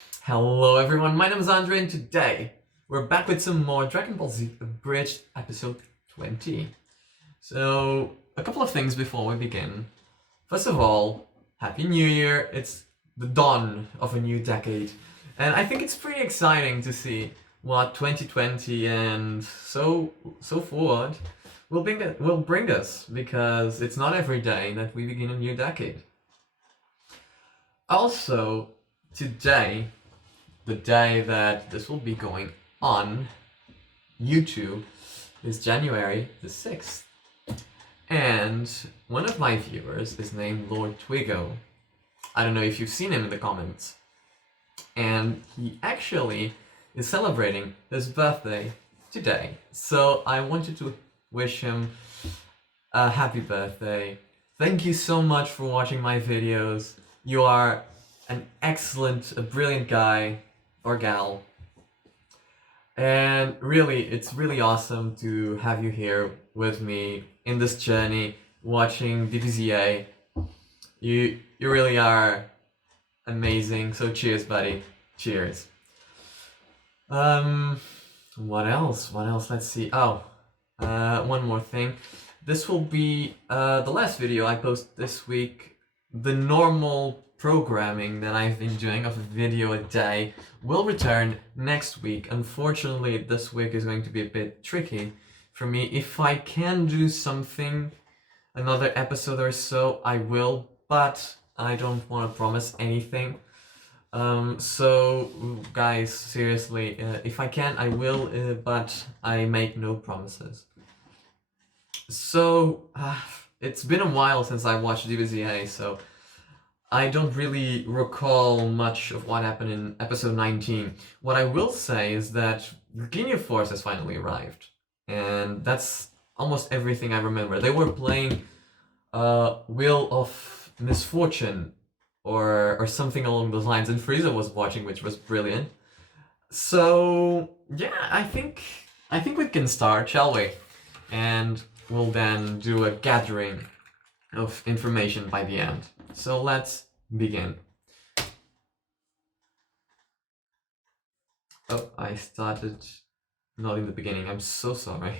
Hello everyone, my name is Andre and today we're back with some more Dragon Ball Z Abridged episode 20. So, a couple of things before we begin. First of all, Happy New Year, it's the dawn of a new decade. And I think it's pretty exciting to see what 2020 and so forward will bring us, because it's not every day that we begin a new decade. Also, today, the day that this will be going on YouTube, is January the 6th. And one of my viewers is named Lord Twigo. I don't know if you've seen him in the comments. And he actually is celebrating his birthday today. So I wanted to wish him a happy birthday. Thank you so much for watching my videos. You are an excellent, a brilliant guy or gal. And really, it's really awesome to have you here with me in this journey, watching DBZ A. You really are amazing. So cheers, buddy. Cheers. What else? Let's see. One more thing. This will be the last video I post this week. The normal programming that I've been doing of a video a day will return next week. Unfortunately, this week is going to be a bit tricky for me. If I can do something, another episode or so, I will, but I don't want to promise anything. So guys, seriously, if I can, I will, but I make no promises. So, it's been a while since I watched DBZ A, so I don't really recall much of what happened in episode 19. What I will say is that Recoome Force has finally arrived, and that's almost everything I remember. They were playing Wheel of Misfortune or something along those lines, and Frieza was watching, which was brilliant. So yeah, I think we can start, shall we? And we'll then do a gathering of information by the end. So let's begin. Oh, I started not in the beginning. I'm so sorry.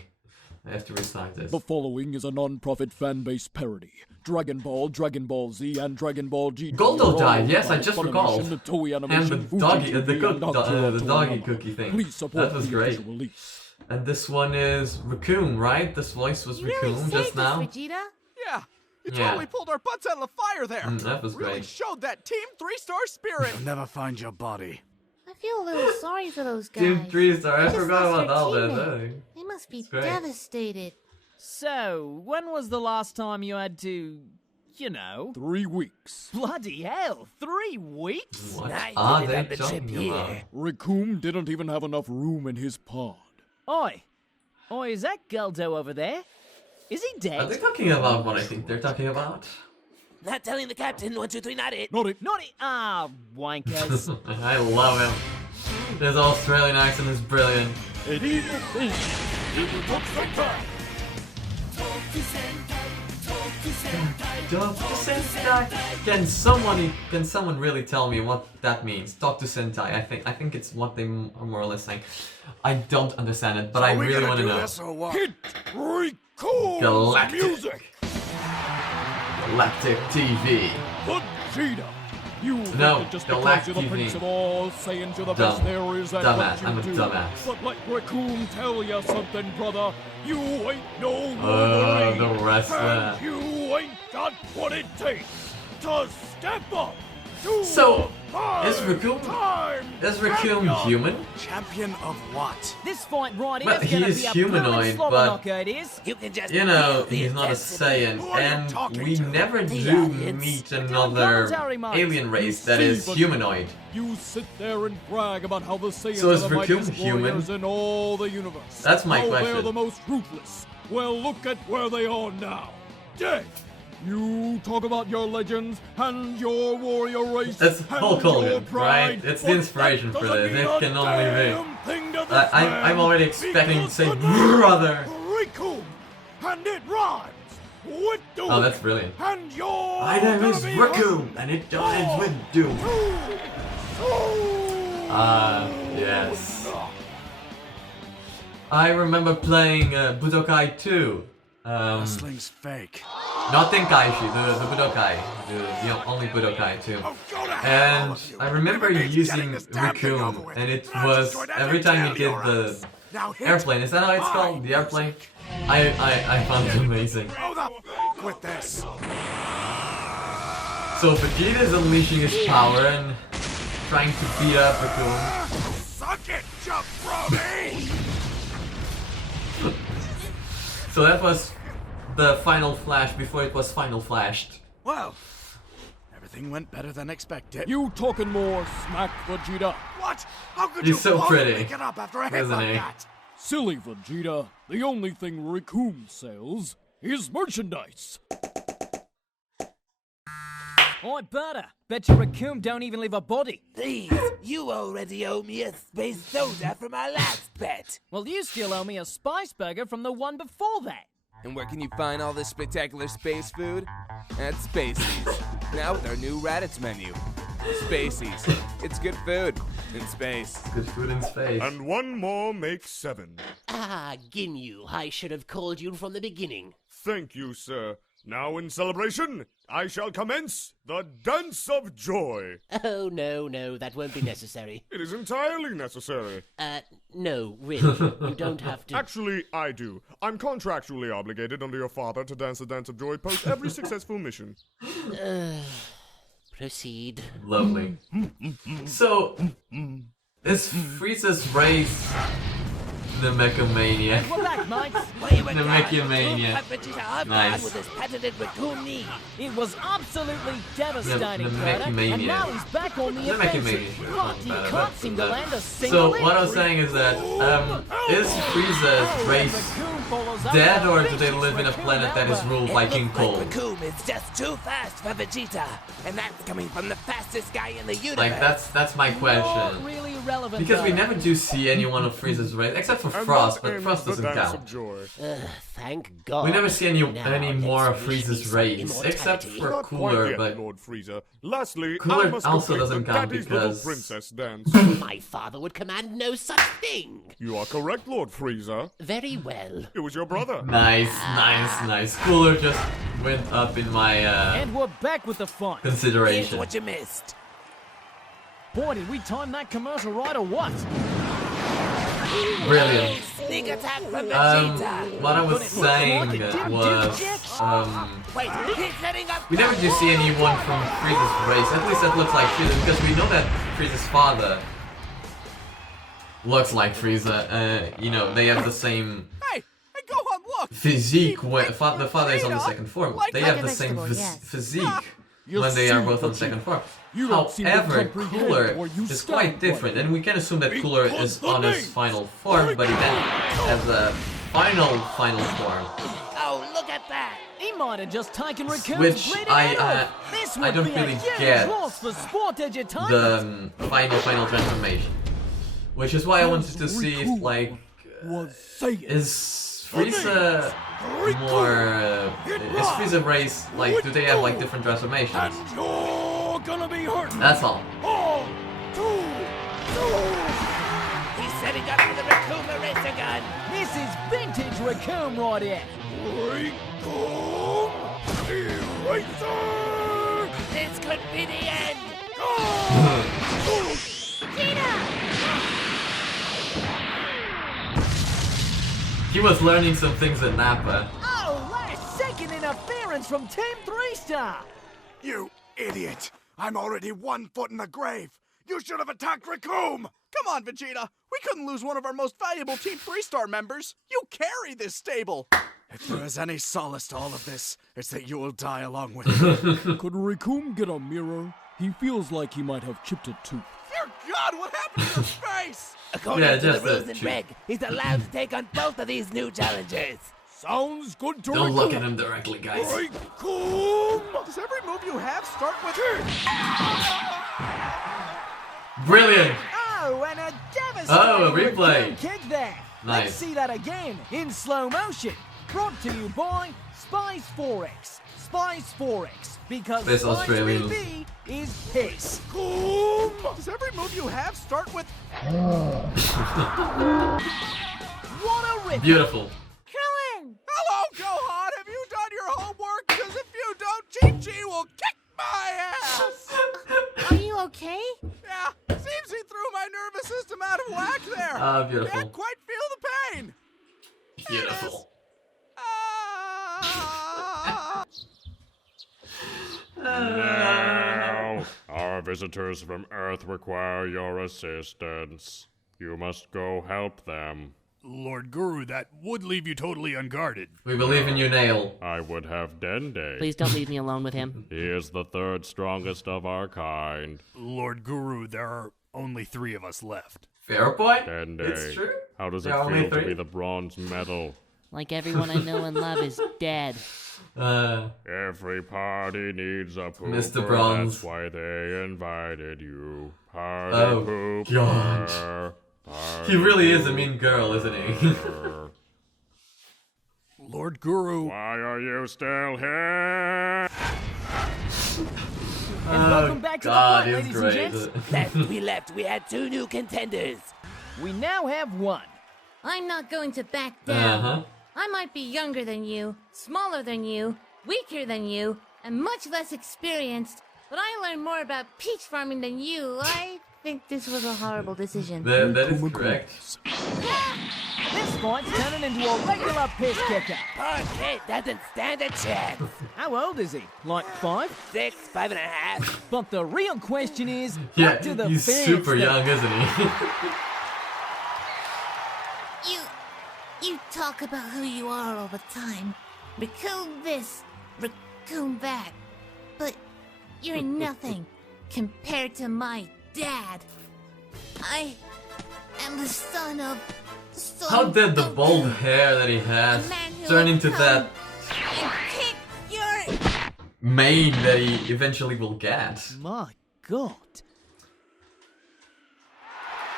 I have to restart this. The following is a non-profit fan-based parody. Dragon Ball, Dragon Ball Z, and Dragon Ball G. Goldo died, yes, I just Funimation, recalled. the Toei And Animation, the doggy, Fuji the TV, and Akira doggy Toriyama. cookie thing. Please support That was the great. official release. And this one is Recoome, right? This voice was Recoome just now. Vegeta? Yeah, you Yeah. totally pulled our butts out of the fire there. That was Really great. showed that Team 3-star spirit. You'll never find your body. I feel a little sorry for those guys. Team 3-star, I They just forgot lost about their all teammate. this. They must be great. devastated. So, when was the last time you had to, 3 weeks. bloody hell, 3 weeks? What I are did it they on the trip talking here. about? Recoome didn't even have enough room in his pod. Oi, is that Guldo over there? Is he Are they dead? talking about what I think they're talking about? Not telling the captain. 1, 2, 3, not it. Not it. Not it. Ah, wankers. I love him. His Australian accent is brilliant. Can someone really tell me what that means? Talk to Sentai. I think it's what they are more or less saying. I don't understand it, but I really want to know. Hit Recoome Galactic. music. Galactic TV. Vegeta. You No, think just Galactic because you're the TV. Prince of all Saiyans, you're the Dumb. best there is at Dumbass. what you I'm a do. dumbass. But let Recoome tell you something, brother. You ain't no Oh, Wolverine. the wrestler. And you ain't got what it takes to step up to So, a is Recoome champion. human? Champion of what? This fight right Well, here's he gonna is be a humanoid, blooming slobber but- knocker, it is. You can just You know, feel the he's not a intensity. Saiyan, Who are you and talking we to? never The do audience? meet Doing another commentary, mate. alien race You that see, is but- humanoid. You sit there and brag about how the Saiyans So is are the Recoome mightiest human? warriors in all the universe. That's my how question. They're the most ruthless. Well, look at where they are now. Dead. You talk about your legends and your warrior race. That's and Hulk your Hogan, pride, right? It's the but inspiration that for doesn't this. mean It a can only be. damn thing to this I'm man, already expecting to because say the name brother. Recoome, and it rhymes with doom. Oh, that's brilliant. And you're My name is gonna be Recoome, and it rhymes with doom. Two. Yes. I remember playing Budokai 2. Wrestling's fake. Not Tenkaichi, the Budokai. The only Budokai 2. And I remember using Recoome, and it was every time you get the airplane. Is that how it's called? The airplane? I found it amazing. With this. So Vegeta is unleashing his power and trying to beat up Recoome. Suck it, jump Brody! So that was the final flash before it was final flashed. Well, everything went better than expected. You talking more smack, Vegeta? What? How could He's you so possibly pretty, get up after a hit isn't like he? that? Silly Vegeta. The only thing Recoome sells is merchandise. Oi, Butter. Bet your Recoome don't even leave a body. Please, you already owe me a space soda from our last bet. Well, you still owe me a spice burger from the one before that. And where can you find all this spectacular space food? At Spacey's. Now with our new Raditz menu. Spacey's. It's good food in space. Good food in space. And one more makes 7. Ah, Ginyu, I should have called you from the beginning. Thank you, sir. Now in celebration, I shall commence the Dance of Joy. Oh, no, that won't be necessary. It is entirely necessary. No, really, you don't have to. Actually, I do. I'm contractually obligated under your father to dance the Dance of Joy post every successful mission. Proceed. Lovely. So, is Frieza's race Namekmania? We're back, mates. Namekmania. Nice. With his patented Recoome knee. It was absolutely devastating, Butter. Namekmania. And now he's back on the Namekmania. offensive. But he Better, can't but- seem to land a single So what I was saying is that is Frieza's race dead, or do they live in a planet that is ruled by King Cole? Recoome is just too fast for Vegeta. And that's coming from the fastest guy in the universe. Like that's my Not question. really relevant, Because we Butter. never do see anyone of Frieza's race except for Frost, but Frost doesn't count. Thank God. We never see any Now more of let's wish me Frieza's some race except immortality. for Not Cooler, quite yet, but Lord Frieza. Lastly, Cooler I must also complete doesn't the count Daddy's because- Little Princess dance. My father would command no such thing. You are correct, Lord Frieza. Very well. It was your brother. nice. Cooler just went up in my And we're back with the fun. Here's consideration. what you missed. Boy, did we time that commercial right or what? Brilliant. Sneak attack from Vegeta. What I was saying was Wait, he's setting up. we never do see anyone from Frieza's race. At least that looks like Frieza, because we know that Frieza's father looks like Frieza. You know, they have the same Hey, go on, look. physique. When the father is on the second form, they have the same vegetable, yes. physique You when they are see, both on the Vegeta, second form. you don't seem to However, comprehend Cooler where you is stand, quite different, and we can assume that Cooler is on his final form, but he then has a final form. Oh, look at that. He might have just taken Recoome's Which bleeding I, head off. This I would don't be really a huge get loss for sport entertainment. The final transformation, which is why I wanted to see if like Was saying. is Frieza more is Frieza race like do they have like different transformations? You're gonna be hurt. That's all. He's setting up for the Recoome eraser gun. This is vintage Recoome right here. Recoome Eraser! This could be the end. He was learning some things at Nappa. Oh, last second interference from Team 3-Star. You idiot. I'm already 1 foot in the grave. You should have attacked Recoome. Come on, Vegeta. We couldn't lose one of our most valuable Team 3-Star members. You carry this stable. If there is any solace to all of this, it's that you will die along with me. Could Recoome get a mirror? He feels like he might have chipped a tooth. Dear God, what happened to your face? According Yeah, to the just rules a in cheat. Reg, he's allowed to take on both of these new challenges. Sounds good to Don't look at Recoome. him directly, guys. Recoome! Does every move you have start with... Brilliant. Oh, and a devastating Oh, a replay. Recoome kick there. Nice. Let's see that again in slow motion. Brought to you by Spice 4X. Spice 4X. Because This Spice Australian 3B is piss. Does every move you have start with... What a rip! Beautiful. Krillin! Hello, Gohan! Have you done your homework? Because if you don't, Chi-Chi will kick my ass! Are you okay? Yeah, seems he threw my nervous system out of whack there. Beautiful. Can't quite feel the pain. Beautiful. Ah. Now, our visitors from Earth require your assistance. You must go help them. Lord Guru, that would leave you totally unguarded. We believe in you, Nail. I would have Dende. Please don't leave me alone with him. He is the third strongest of our kind. Lord Guru, there are only 3 of us left. Fair point. Dende. It's true. How does it There are only feel to 3? be the bronze medal? Like everyone I know and love is dead. Every party needs a pooper. Mr. Bronze. That's why they invited you. Party Oh, pooper. God. Party He really is a mean girl, isn't he? pooper. Lord Guru, Why are you still here? And welcome back to God, the fight, he's ladies great. and gents. left. We had 2 new contenders. We now have 1. I'm not going to back down. Uh-huh. I might be younger than you, smaller than you, weaker than you, and much less experienced, but I learned more about peach farming than you. I think this was a horrible decision. That is correct. This fight's turning into a regular piss kicker. Poor kid doesn't stand a chance. How old is he? Like 5? 6, 5.5. But the real question is, Yeah, what do the he's fans super think? young, isn't he? You talk about who you are all the time. Recoome this, Recoome that. But you're nothing compared to my dad. I am the son of... How did the bald hair that he has turn into that And kick your... mane that he eventually will get? My God.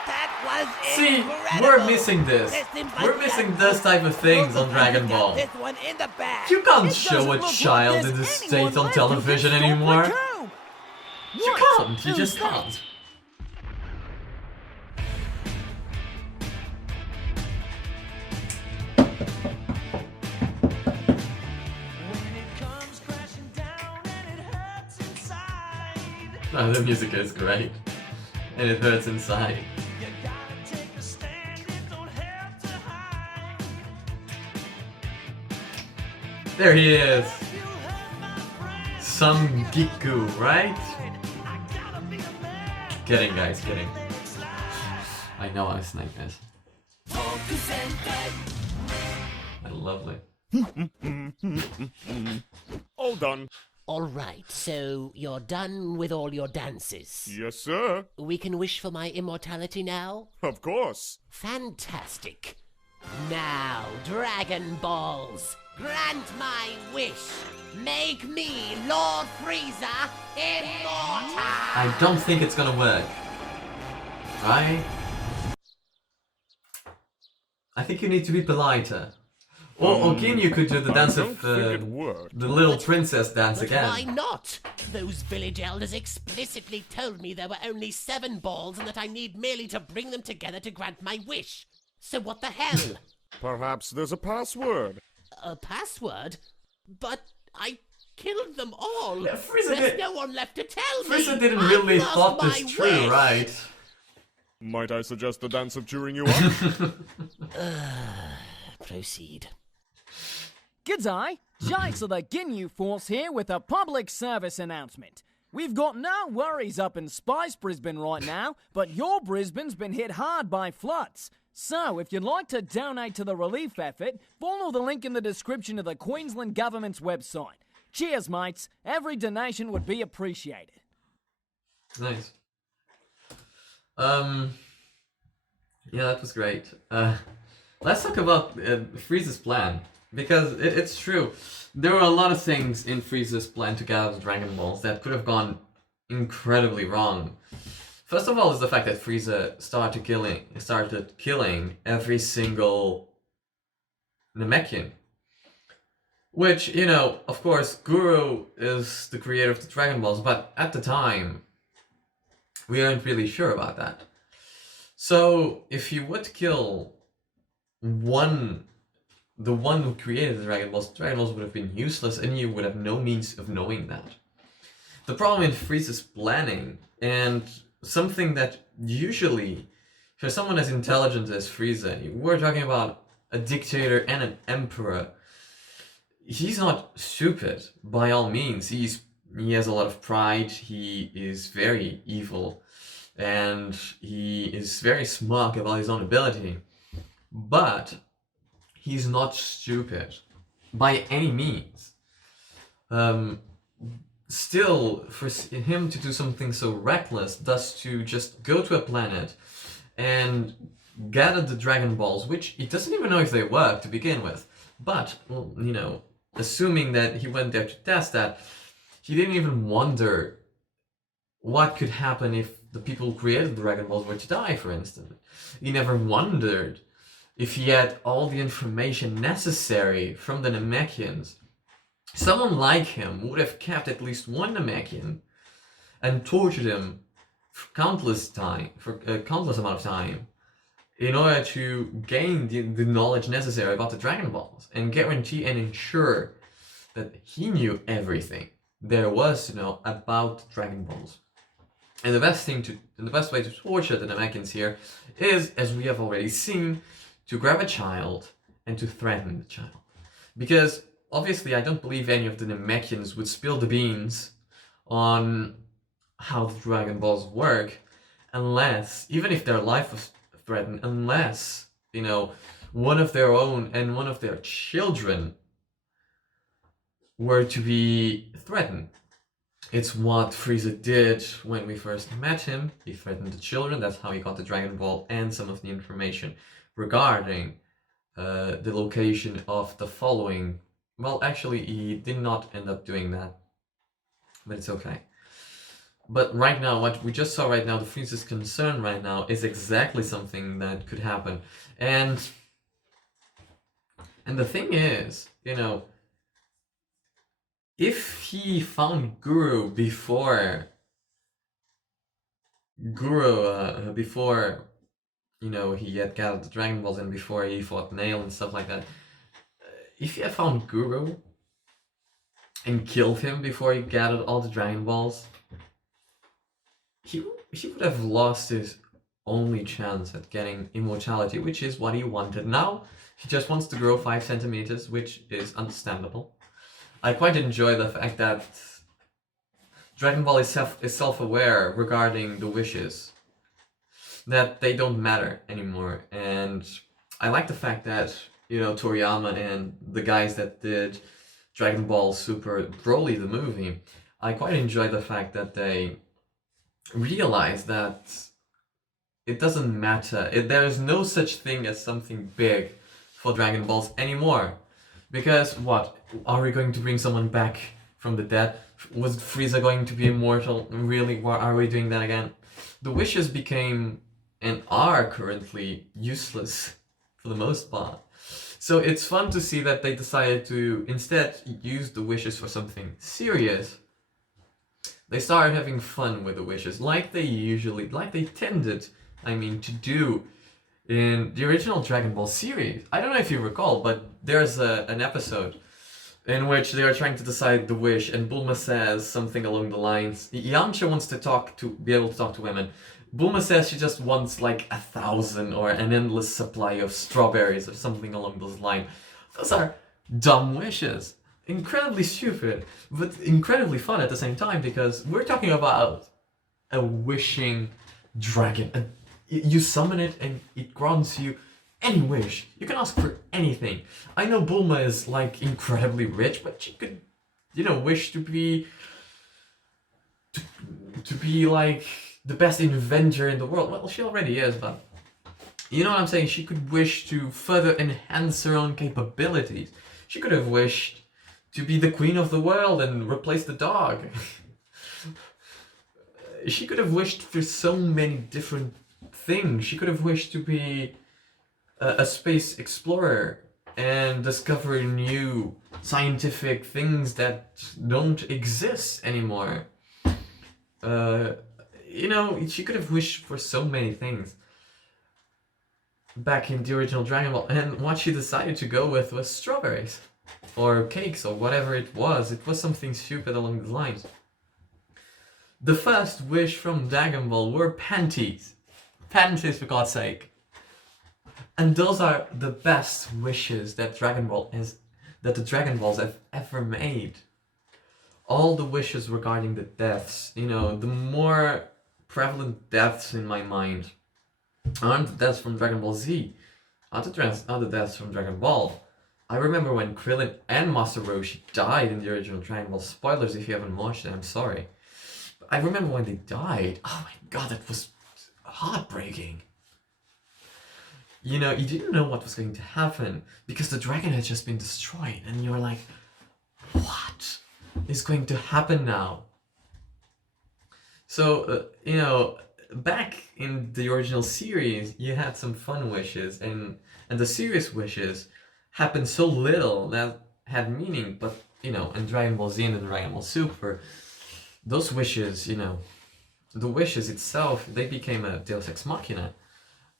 That was See, incredible. we're missing this. seems like We're we missing had this type of things on both Dragon got Ball. This one in the bag. You can't It show doesn't a look like child there's in this anyone state on left who can television stop anymore. Recoome. You What? can't. You Who's just that? can't. Oh, the music is great. And it hurts inside. There he is. Some Giku, right? Kidding, guys, kidding. I know I sniped this. Lovely. All done. All right, so you're done with all your dances. Yes, sir. We can wish for my immortality now? Of course. Fantastic. Now, Dragon Balls, grant my wish. Make me Lord Frieza immortal. I don't think it's gonna work. Right? I think you need to be politer. Or Ginyu could do the dance of the little princess dance But again. why not? Those village elders explicitly told me there were only 7 balls and that I need merely to bring them together to grant my wish. So what the hell? Perhaps there's a password. A password? But I killed them all. Yeah, Frieza There's did- no one left to tell me. Frieza didn't I've really lost thought my this through, wish. right? Might I suggest the dance of cheering you up? Proceed. G'day, Jace of the Ginyu Force here with a public service announcement. We've got no worries up in Spice Brisbane right now, but your Brisbane's been hit hard by floods. So, if you'd like to donate to the relief effort, follow the link in the description of the Queensland Government's website. Cheers, mates. Every donation would be appreciated. Nice. Yeah, that was great. Let's talk about Frieza's plan. Because it's true. There were a lot of things in Frieza's plan to get out the Dragon Balls that could have gone incredibly wrong. First of all is the fact that Frieza started killing every single Namekian. Which, you know, of course, Guru is the creator of the Dragon Balls, but at the time, we aren't really sure about that. So, if you would kill the one who created the Dragon Balls would have been useless, and you would have no means of knowing that. The problem in Frieza's planning, and something that usually, for someone as intelligent as Frieza, we're talking about a dictator and an emperor. He's not stupid, by all means. He has a lot of pride, he is very evil, and he is very smug about his own ability. But he's not stupid, by any means. Still, for him to do something so reckless, thus to just go to a planet and gather the Dragon Balls, which he doesn't even know if they work to begin with. But, well, you know, assuming that he went there to test that, he didn't even wonder what could happen if the people who created the Dragon Balls were to die, for instance. He never wondered if he had all the information necessary from the Namekians. Someone like him would have kept at least one Namekian and tortured him for countless amount of time in order to gain the knowledge necessary about the Dragon Balls and guarantee and ensure that he knew everything there was to know about Dragon Balls. And the best way to torture the Namekians here is, as we have already seen, to grab a child and to threaten the child. Because obviously I don't believe any of the Namekians would spill the beans on how the Dragon Balls work unless, even if their life was threatened, unless, you know, one of their own and one of their children were to be threatened. It's what Frieza did when we first met him. He threatened the children, that's how he got the Dragon Ball and some of the information regarding the location of the following. Well, actually, he did not end up doing that, but it's okay. But right now, what we just saw right now, the Frieza's concern right now is exactly something that could happen. And the thing is, you know, if he found Guru before you know, he had gathered the Dragon Balls and before he fought Nail and stuff like that, if he had found Guru and killed him before he gathered all the Dragon Balls, he would have lost his only chance at getting immortality, which is what he wanted. Now, he just wants to grow 5 centimeters, which is understandable. I quite enjoy the fact that Dragon Ball is self-aware regarding the wishes, that they don't matter anymore. And I like the fact that, you know, Toriyama and the guys that did Dragon Ball Super Broly, the movie, I quite enjoy the fact that they realize that it doesn't matter. There is no such thing as something big for Dragon Balls anymore. Because what? Are we going to bring someone back from the dead? Was Frieza going to be immortal? Really? Are we doing that again? The wishes became and are currently useless for the most part. So it's fun to see that they decided to instead use the wishes for something serious. They started having fun with the wishes, like they tended, to do in the original Dragon Ball series. I don't know if you recall, but there's an episode in which they are trying to decide the wish, and Bulma says something along the lines, Yamcha wants to be able to talk to women. Bulma says she just wants like 1,000 or an endless supply of strawberries or something along those lines. Those are dumb wishes. Incredibly stupid, but incredibly fun at the same time, because we're talking about a wishing dragon. You summon it and it grants you any wish. You can ask for anything. I know Bulma is like incredibly rich, but she could, wish to be like the best inventor in the world. Well, she already is, but you know what I'm saying? She could wish to further enhance her own capabilities. She could have wished to be the queen of the world and replace the dog. She could have wished for so many different things. She could have wished to be a space explorer and discover new scientific things that don't exist anymore. You know, she could have wished for so many things back in the original Dragon Ball, and what she decided to go with was strawberries or cakes or whatever it was. It was something stupid along the lines. The first wish from Dragon Ball were panties. Panties, for God's sake. And those are the best wishes that the Dragon Balls have ever made. All the wishes regarding the deaths, you know, the more prevalent deaths in my mind aren't the deaths from Dragon Ball Z, are the deaths from Dragon Ball. I remember when Krillin and Master Roshi died in the original Dragon Ball. Spoilers if you haven't watched it, I'm sorry. But I remember when they died. Oh my god, that was heartbreaking. You know, you didn't know what was going to happen because the dragon had just been destroyed, and you were like, what is going to happen now? So, you know, back in the original series, you had some fun wishes, and the serious wishes happened so little that had meaning. But, you know, in Dragon Ball Z and in Dragon Ball Super, those wishes, you know, the wishes itself, they became a Deus Ex Machina,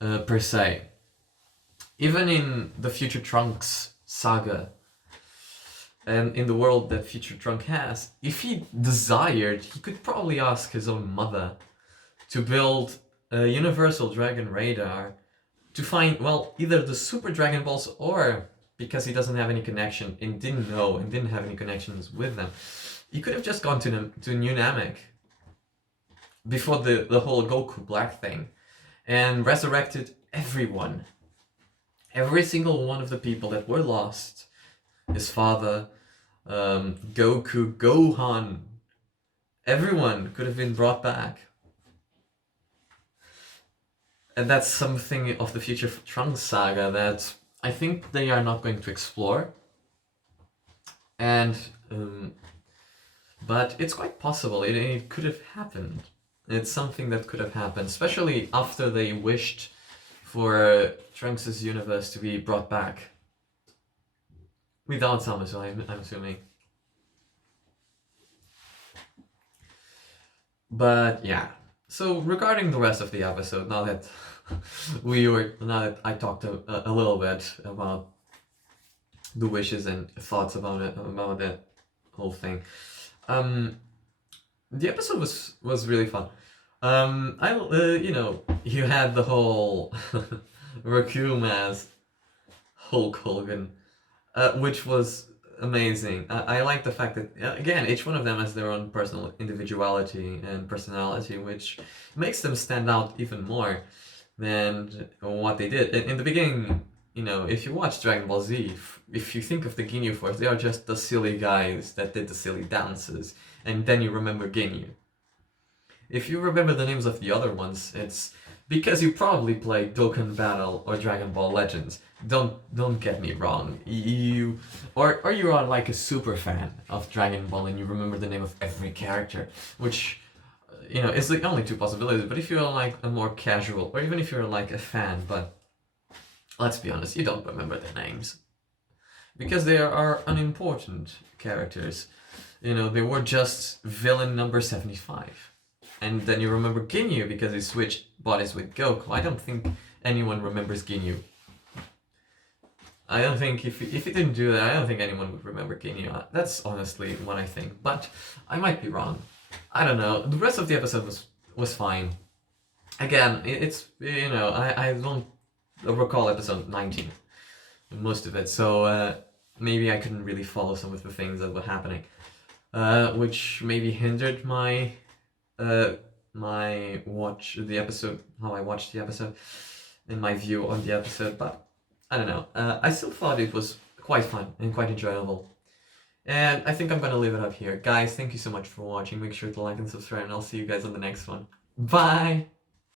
per se. Even in the Future Trunks saga, and in the world that Future Trunk has, if he desired, he could probably ask his own mother to build a universal dragon radar to find, well, either the Super Dragon Balls, or because he doesn't have any connection and didn't know and didn't have any connections with them, he could have just gone to New Namek before the whole Goku Black thing and resurrected everyone. Every single one of the people that were lost, his father, Goku, Gohan, everyone could have been brought back. And that's something of the Future Trunks saga that I think they are not going to explore. And, but it's quite possible, it could have happened. It's something that could have happened, especially after they wished for Trunks' universe to be brought back. Without Zamasu, I'm assuming. But yeah. So regarding the rest of the episode, now that I talked a little bit about the wishes and thoughts about that whole thing. The episode was really fun. You know, you had the whole Recoome as Hulk Hogan, which was amazing. I like the fact that, again, each one of them has their own personal individuality and personality, which makes them stand out even more than what they did. In the beginning, you know, if you watch Dragon Ball Z, if you think of the Ginyu Force, they are just the silly guys that did the silly dances, and then you remember Ginyu. If you remember the names of the other ones, it's because you probably played Dokkan Battle or Dragon Ball Legends. Don't get me wrong. Or you are like a super fan of Dragon Ball and you remember the name of every character, which, you know, is the only two possibilities. But if you're like a more casual, or even if you're like a fan, but let's be honest, you don't remember their names because they are unimportant characters. You know, they were just villain number 75. And then you remember Ginyu because he switched bodies with Goku. I don't think anyone remembers Ginyu. I don't think, if he didn't do that, I don't think anyone would remember Ginyu. That's honestly what I think, but I might be wrong. I don't know. The rest of the episode was fine. Again, it's, you know, I don't recall episode 19, most of it, so maybe I couldn't really follow some of the things that were happening, which maybe hindered my how I watched the episode and my view on the episode, but I don't know. I still thought it was quite fun and quite enjoyable. And I think I'm gonna leave it up here. Guys, thank you so much for watching. Make sure to like and subscribe, and I'll see you guys on the next one. Bye!